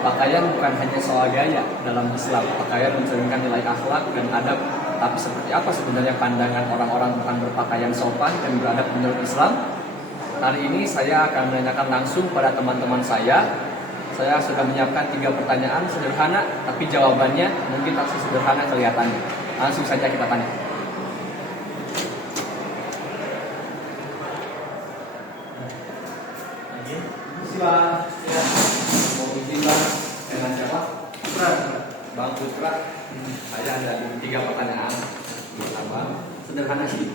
Pakaian bukan hanya soal gaya dalam Islam. Pakaian mencerminkan nilai akhlak dan adab. Tapi seperti apa sebenarnya pandangan orang-orang tentang berpakaian sopan dan beradab menurut Islam? Hari ini saya akan menanyakan langsung pada teman-teman saya. Saya sudah menyiapkan 3 pertanyaan sederhana, tapi jawabannya mungkin tak sederhana kelihatannya. Langsung saja kita tanya. Silakan. Mau izin bang dengan siapa? Putra. Bang Putra. Saya ada 3 pertanyaan. Pertama, sederhana sih.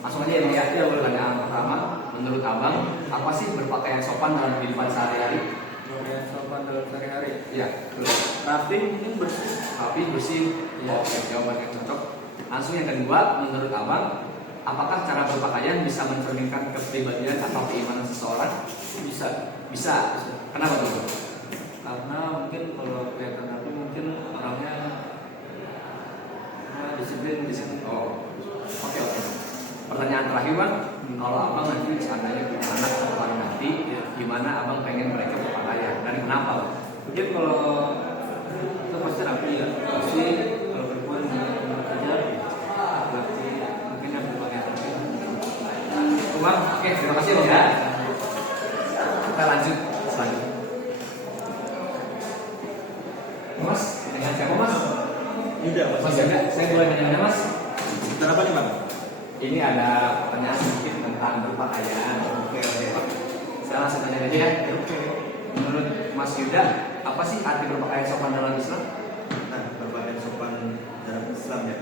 Langsung aja yang ya, pertanyaan pertama. Menurut abang, apa sih berpakaian sopan dalam kehidupan sehari-hari? Berpakaian sopan dalam sehari-hari. Iya, Rapi, mungkin bersih. rapi, bersih. Ya. Oke, jawabannya cocok. Langsung yang kedua, menurut abang, apakah cara berpakaian bisa mencerminkan kepribadian atau keimanan seseorang? Bisa. Bisa. Kenapa tuh? Karena mungkin kalau kelihatan rapi, mungkin orangnya disiplin. Oh, oke. Pertanyaan terakhir bang, kalau abang nanti seandainya punya anak atau orang nanti, gimana abang pengen mereka berpakaian dan kenapa bang? Mungkin kalau itu pasti rapi ya. Bersih. Kalau perempuan kerja, berarti mungkin yang berpakaian rapi. Bang, oke, terima kasih bang ya. Kita lanjut selanjutnya. Mas, dengan siapa mas? Yuda, Mas Yuda, saya boleh nanya mas? sebentar apa nih bang? Ini ada pertanyaan sedikit tentang berpakaian. Oke. Saya langsung tanya aja ya. Oke. Menurut Mas Yuda, apa sih arti berpakaian sopan dalam Islam? Nah, berpakaian sopan dalam Islam ya.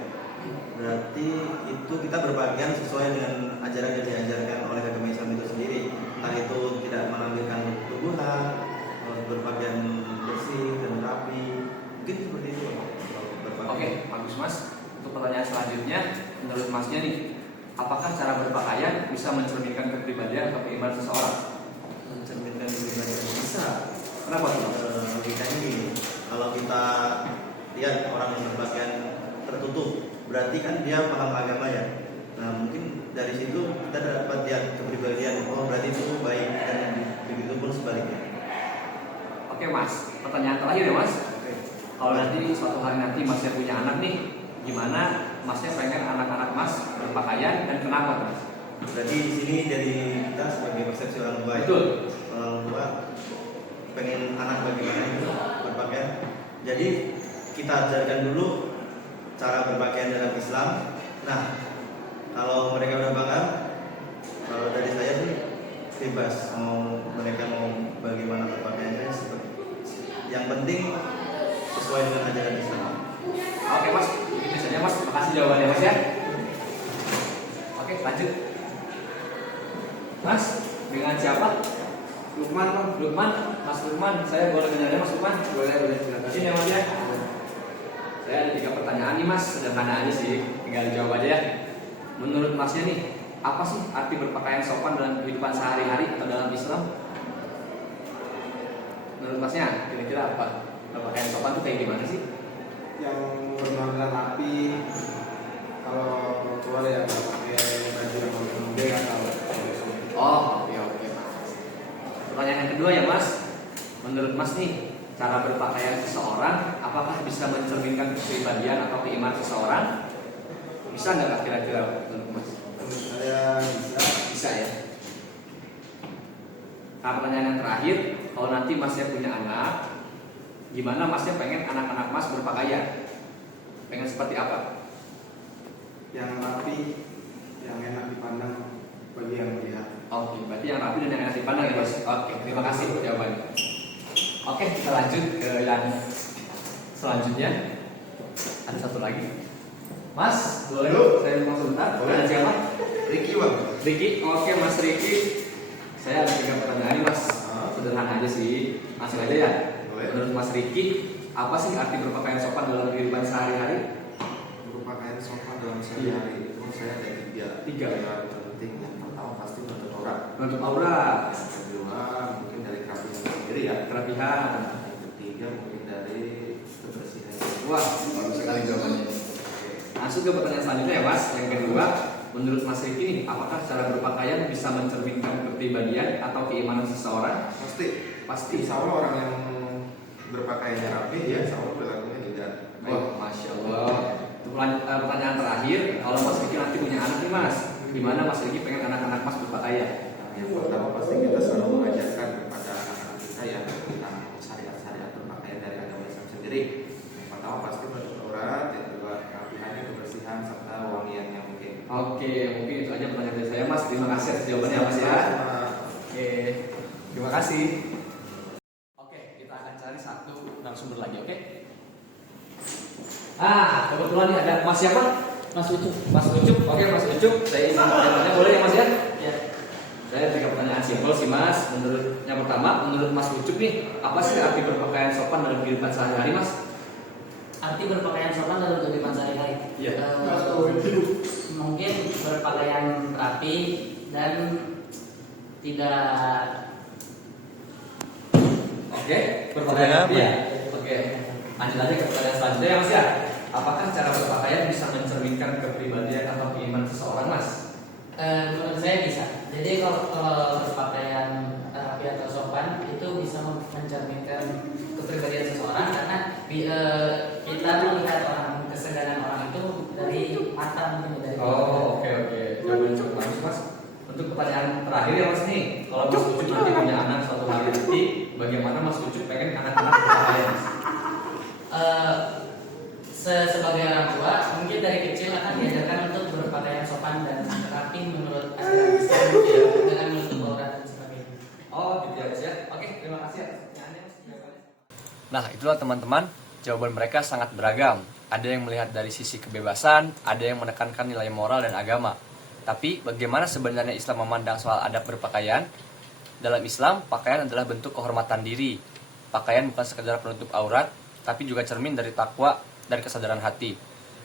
Berarti itu kita berpakaian sesuai dengan ajaran yang diajarkan oleh agama Islam itu sendiri. Entah itu tidak menampilkan tubuhan, berpakaian bersih dan rapi. Mungkin seperti itu bang. Kalau berpakaian. Oke, bagus Mas. Untuk pertanyaan selanjutnya, menurut Masnya nih, apakah cara berpakaian bisa mencerminkan kepribadian atau keimanan seseorang? Mencerminkan kepribadian bisa. Kenapa tuh? Logikanya gini, kalau kita lihat orang yang berpakaian tertutup, berarti kan dia paham agama ya. Nah mungkin dari situ kita dapat lihat kepribadian, oh berarti itu baik, dan begitu pun sebaliknya. Oke Mas, pertanyaan terakhir ya Mas. Oke. Kalau nanti suatu hari nanti Masnya punya anak nih, gimana Masnya pengen anak-anak Mas berpakaian dan kenapa Mas? Berarti di sini dari kita sebagai persepsi orang tua. Betul. Orang tua pengen anak bagaimana itu berpakaian. Jadi kita ajarkan dulu cara berpakaian dalam Islam. Nah, kalau mereka udah paham, kalau dari saya sih bebas mereka mau bagaimana berpakaiannya seperti. Yang penting sesuai dengan ajaran Islam. Oke Mas, itu saja Mas. Makasih jawabannya Mas ya. Oke, lanjut. Mas, dengan siapa? Lukman bang. Lukman, Mas Lukman, saya boleh nanya Mas Lukman? Boleh silakan. Sini ya Mas ya. Saya ada 3 pertanyaan nih Mas, sederhana aja sih, tinggal dijawab aja ya. Menurut Masnya nih, apa sih arti berpakaian sopan dalam kehidupan sehari-hari atau dalam Islam? Menurut Masnya, kira-kira apa? Berpakaian sopan itu kayak gimana sih? Yang berpenampilan rapi. Kalau keluar ya pakai baju yang lebih atau Oh, oke Mas. Pertanyaan yang kedua ya Mas, menurut Mas nih, cara berpakaian seseorang apakah bisa mencerminkan kepribadian atau keimanan seseorang? Bisa nggak kira-kira menurut Mas? menurut saya bisa. Bisa ya. Nah, pertanyaan yang terakhir, kalau nanti Masnya punya anak, gimana Masnya pengen anak-anak Mas berpakaian? Pengen seperti apa? Yang rapi, yang enak dipandang bagi yang melihat. Oke, berarti yang rapi dan yang enak dipandang ya Mas. Oke, terima kasih jawabannya. Oke, kita lanjut ke yang selanjutnya. Ada satu lagi. Mas, boleh saya mau sebentar? Boleh. Ada siapa? Ricky bang. Ricky. Oke, Mas Ricky. Saya ada 3 pertanyaan nih Mas. Sederhana aja sih. Langsung aja ya. Boleh. Menurut Mas Ricky, apa sih arti berpakaian sopan dalam kehidupan sehari-hari? Berpakaian sopan dalam sehari-hari itu saya ada 3 yang penting. Yang pertama pasti menutup aurat. Menutup aurat. Yang kedua mungkin dari kerapihan sendiri ya. Kerapihan. Yang ketiga mungkin dari kebersihan. Wah, bagus sekali jawabannya. Langsung ke pertanyaan selanjutnya ya Mas. Yang kedua, menurut Mas Ricky nih, apakah cara berpakaian bisa mencerminkan kepribadian atau keimanan seseorang? Pasti Pasti. insya Allah orang yang berpakaiannya rapi, ya sama perilakunya juga baik. Wah, Masya Allah. Itu pertanyaan terakhir, kalau Mas Riki nanti punya anak nih Mas, gimana Mas Riki pengen anak-anak Mas berpakaian? Yang pertama pasti kita selalu mengajarkan kepada anak-anak kita ya tentang syariat-syariat berpakaian dari agama Islam sendiri. Yang pertama pasti menutup aurat, yang kedua kerapihannya, kebersihan serta wangiannya mungkin. Oke, mungkin itu aja pertanyaan dari saya Mas. Terima kasih atas jawabannya Mas ya. Oke, terima kasih. Oke, kita akan cari satu narasumber lagi, oke? Kebetulan nih ada Mas siapa? Mas Ucup. Mas Ucup. Oke, Mas Ucup. Saya ingin bertanya, boleh ya Mas ya? Ya. Saya tiga pertanyaan simpel sih Mas. Menurut yang pertama, menurut Mas Ucup nih, apa sih arti berpakaian sopan dalam kehidupan sehari-hari Mas? Arti berpakaian sopan dalam kehidupan sehari-hari. Iya. Mungkin berpakaian rapi dan tidak. Oke, berpakaian rapi ya. Oke, lanjut aja ke pertanyaan selanjutnya ya Mas ya. Apakah cara berpakaian bisa mencerminkan kepribadian atau keimanan seseorang Mas? Menurut saya bisa. Jadi kalau berpakaian rapi atau sopan itu bisa mencerminkan kepribadian seseorang karena kita melihat orang kesegaran orang itu dari mata mungkin dari. Oh, oke. Jawaban cukup bagus Mas. Untuk pertanyaan terakhir ya Mas nih, kalau Mas Ucup nanti punya anak suatu hari nanti, bagaimana Mas Ucup pengen anak-anak berpakaian Mas? Sebagai orang tua mungkin dari kecil akan diajarkan untuk berpakaian sopan dan rapi menurut ajaran Islam dengan menutup aurat dan sebagainya. Oh, gitu ya Mas ya. Oke, terima kasih atas pertanyaannya Mas. Nah, itulah teman-teman, jawaban mereka sangat beragam. Ada yang melihat dari sisi kebebasan, ada yang menekankan nilai moral dan agama. Tapi bagaimana sebenarnya Islam memandang soal adab berpakaian? Dalam Islam, pakaian adalah bentuk kehormatan diri. Pakaian bukan sekedar penutup aurat, tapi juga cermin dari takwa dan kesadaran hati.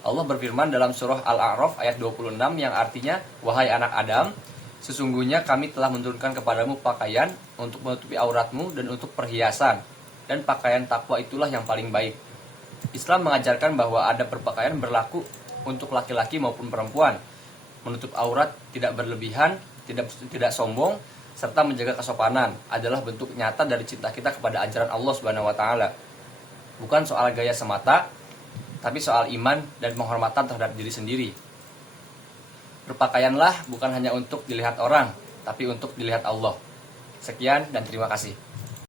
Allah berfirman dalam surah Al-A'raf ayat 26 yang artinya, wahai anak Adam, sesungguhnya kami telah menurunkan kepadamu pakaian untuk menutupi auratmu dan untuk perhiasan. Dan pakaian takwa itulah yang paling baik. Islam mengajarkan bahwa adab berpakaian berlaku untuk laki-laki maupun perempuan. Menutup aurat tidak berlebihan, tidak sombong, serta menjaga kesopanan adalah bentuk nyata dari cinta kita kepada ajaran Allah Subhanahu wa taala. Bukan soal gaya semata, tapi soal iman dan penghormatan terhadap diri sendiri. Berpakaianlah bukan hanya untuk dilihat orang, tapi untuk dilihat Allah. Sekian dan terima kasih.